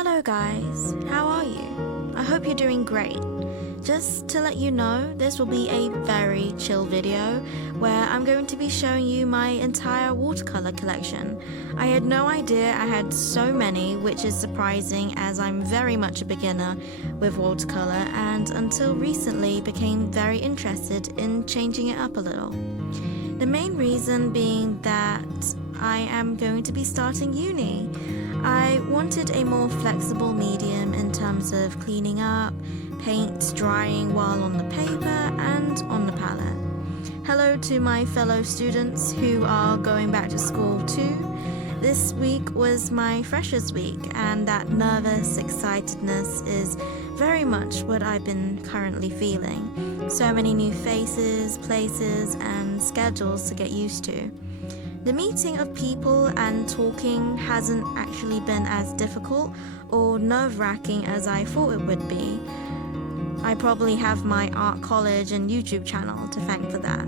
Hello guys, how are you? I hope you're doing great. Just to let you know, this will be a very chill video where I'm going to be showing you my entire watercolor collection. I had no idea I had so many, which is surprising as I'm very much a beginner with watercolor and until recently became very interested in changing it up a little. The main reason being that I am going to be starting uni. I wanted a more flexible medium in terms of cleaning up, paint drying while on the paper and on the palette. Hello to my fellow students who are going back to school too. This week was my freshers week and that nervous excitedness is very much what I've been currently feeling. So many new faces, places and schedules to get used to. The meeting of people and talking hasn't actually been as difficult or nerve-wracking as I thought it would be. I probably have my art college and YouTube channel to thank for that.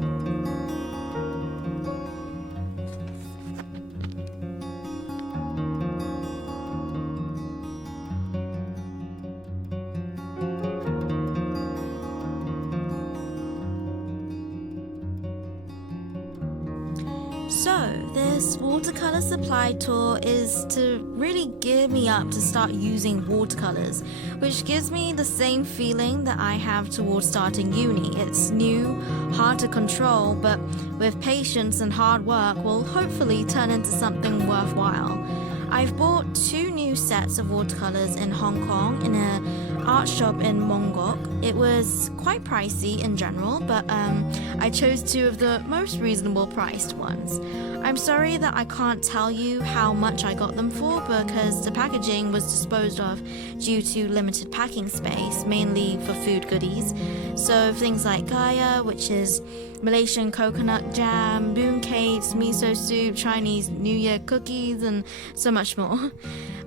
So, this watercolor supply tour is to really gear me up to start using watercolors, which gives me the same feeling that I have towards starting uni. It's new, hard to control, but with patience and hard work will hopefully turn into something worthwhile. I've bought 2 new sets of watercolors in Hong Kong in an art shop in Mongkok. It was quite pricey in general, but I chose 2 of the most reasonable priced ones. I'm sorry that I can't tell you how much I got them for because the packaging was disposed of due to limited packing space, mainly for food goodies. So things like gaya, which is Malaysian coconut jam, mooncakes, miso soup, Chinese New Year cookies, and so much more.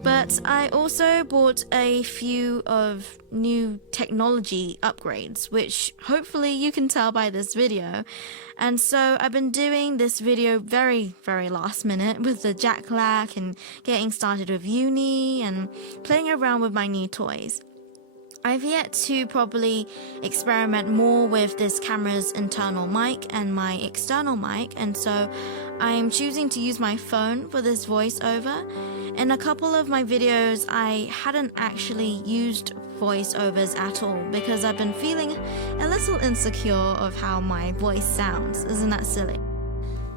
But I also bought a few of new technology upgrades, which hopefully you can tell by this video. And so I've been doing this video very last minute with the jacklack and getting started with uni and playing around with my new toys. I've yet to probably experiment more with this camera's internal mic and my external mic, and so I'm choosing to use my phone for this voiceover. In a couple of my videos, I hadn't actually used voiceovers at all because I've been feeling a little insecure of how my voice sounds. Isn't that silly?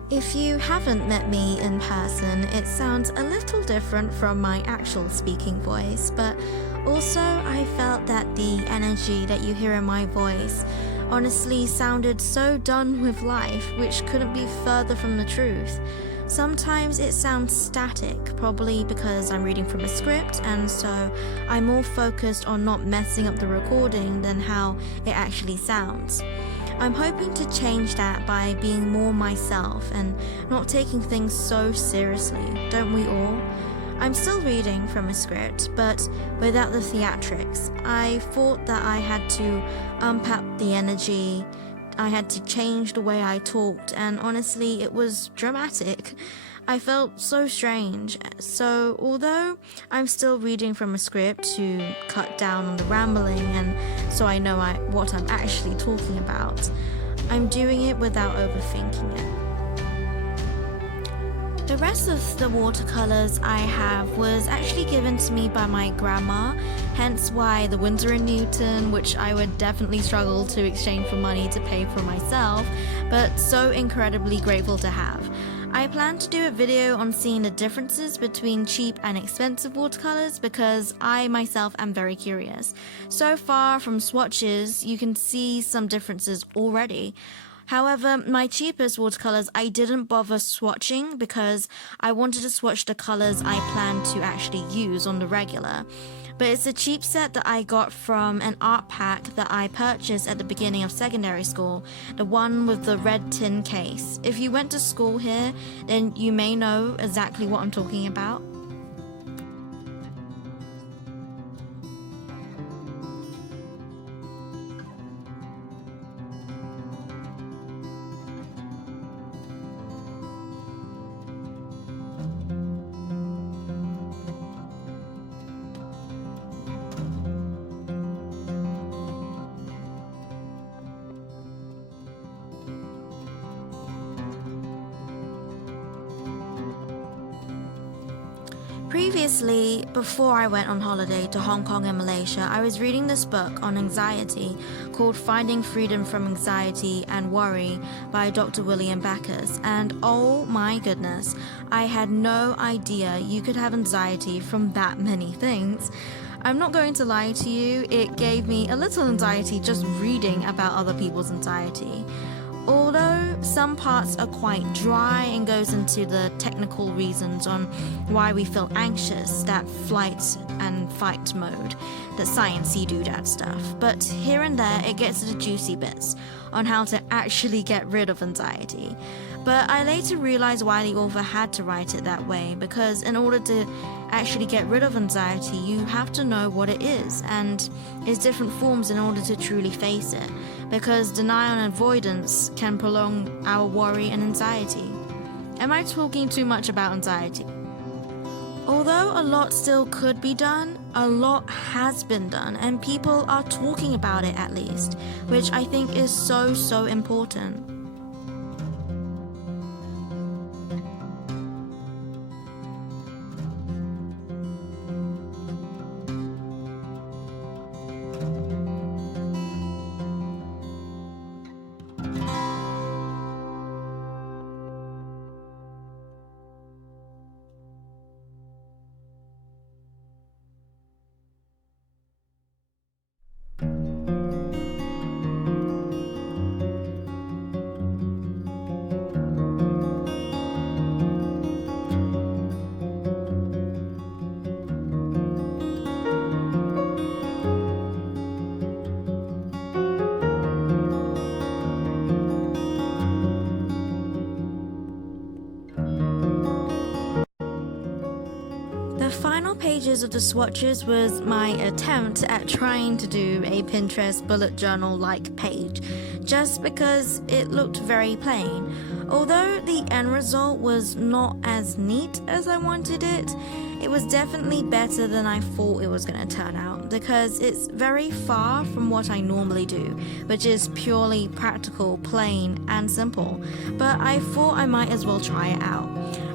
If you haven't met me in person, it sounds a little different from my actual speaking voice, but also I felt that the energy that you hear in my voice honestly sounded so done with life, which couldn't be further from the truth. Sometimes it sounds static, probably because I'm reading from a script, and so I'm more focused on not messing up the recording than how it actually sounds. I'm hoping to change that by being more myself and not taking things so seriously, don't we all? I'm still reading from a script, but without the theatrics. I thought that I had to ump up the energy, I had to change the way I talked, and honestly, it was dramatic. I felt so strange. So although I'm still reading from a script to cut down on the rambling and so I know what I'm actually talking about, I'm doing it without overthinking it. The rest of the watercolors I have was actually given to me by my grandma, hence why the Winsor & Newton, which I would definitely struggle to exchange for money to pay for myself, but so incredibly grateful to have. I plan to do a video on seeing the differences between cheap and expensive watercolors because I myself am very curious. So far from swatches, you can see some differences already. However, my cheapest watercolors I didn't bother swatching because I wanted to swatch the colors I plan to actually use on the regular. But it's a cheap set that I got from an art pack that I purchased at the beginning of secondary school, the one with the red tin case. If you went to school here, then you may know exactly what I'm talking about. Previously, before I went on holiday to Hong Kong and Malaysia, I was reading this book on anxiety called Finding Freedom from Anxiety and Worry by Dr. William Backus, and oh my goodness, I had no idea you could have anxiety from that many things. I'm not going to lie to you, it gave me a little anxiety just reading about other people's anxiety. Although some parts are quite dry and goes into the technical reasons on why we feel anxious, that flight and fight mode, the sciencey doodad stuff, but here and there it gets to the juicy bits on how to actually get rid of anxiety. But I later realized why the author had to write it that way, because in order to actually get rid of anxiety, you have to know what it is and its different forms in order to truly face it, because denial and avoidance can prolong our worry and anxiety. Am I talking too much about anxiety? Although a lot still could be done, a lot has been done, and people are talking about it at least, which I think is so important. The final pages of the swatches was my attempt at trying to do a Pinterest bullet journal-like page, just because it looked very plain. Although the end result was not as neat as I wanted it, it was definitely better than I thought it was going to turn out, because it's very far from what I normally do, which is purely practical, plain, and simple. But I thought I might as well try it out.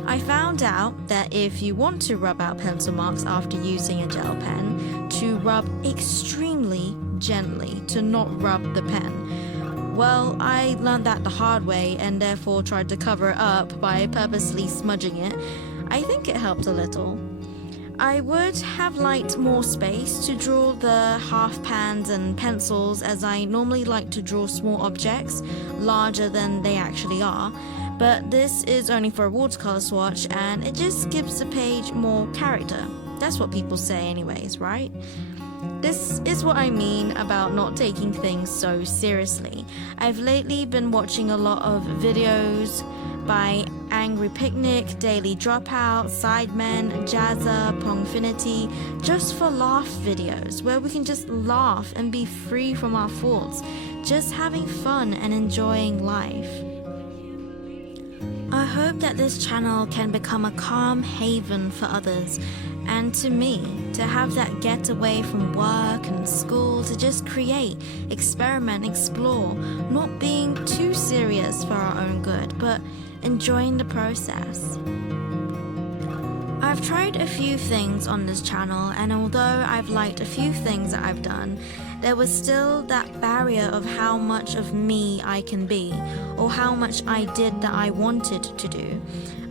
I found out that if you want to rub out pencil marks after using a gel pen, to rub extremely gently, to not rub the pen. Well, I learned that the hard way and therefore tried to cover it up by purposely smudging it. I think it helped a little. I would have liked more space to draw the half pans and pencils, as I normally like to draw small objects larger than they actually are, but this is only for a watercolor swatch and it just gives the page more character. That's what people say anyways, right? This is what I mean about not taking things so seriously. I've lately been watching a lot of videos by Angry Picnic, Daily Dropout, Sidemen, Jazza, Pongfinity, just for laugh videos where we can just laugh and be free from our thoughts, just having fun and enjoying life. I hope that this channel can become a calm haven for others, and to me, to have that getaway from work and school to just create, experiment, explore, not being too serious for our own good, but enjoying the process. I've tried a few things on this channel, and although I've liked a few things that I've done, there was still that barrier of how much of me I can be, or how much I did that I wanted to do.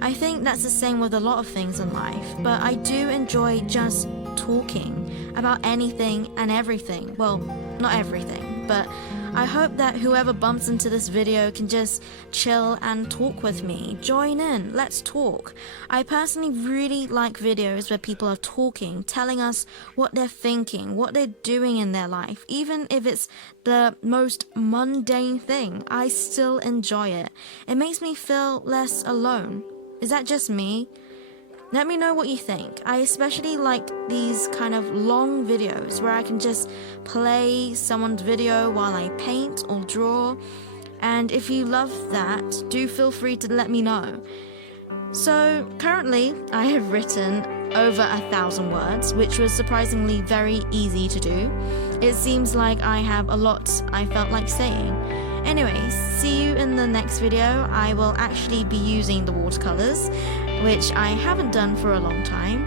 I think that's the same with a lot of things in life, but I do enjoy just talking about anything and everything. Well, not everything, but I hope that whoever bumps into this video can just chill and talk with me. Join in, let's talk. I personally really like videos where people are talking, telling us what they're thinking, what they're doing in their life. Even if it's the most mundane thing, I still enjoy it. It makes me feel less alone. Is that just me? Let me know what you think. I especially like these kind of long videos where I can just play someone's video while I paint or draw. And if you love that, do feel free to let me know. So currently, I have written over 1,000 words, which was surprisingly very easy to do. It seems like I have a lot I felt like saying. Anyways, see you in the next video. I will actually be using the watercolors, which I haven't done for a long time,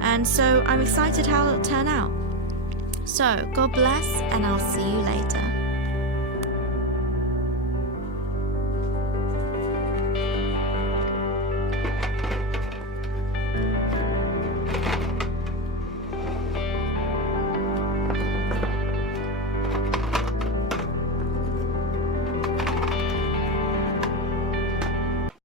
and so I'm excited how it'll turn out. So God bless, and I'll see you later.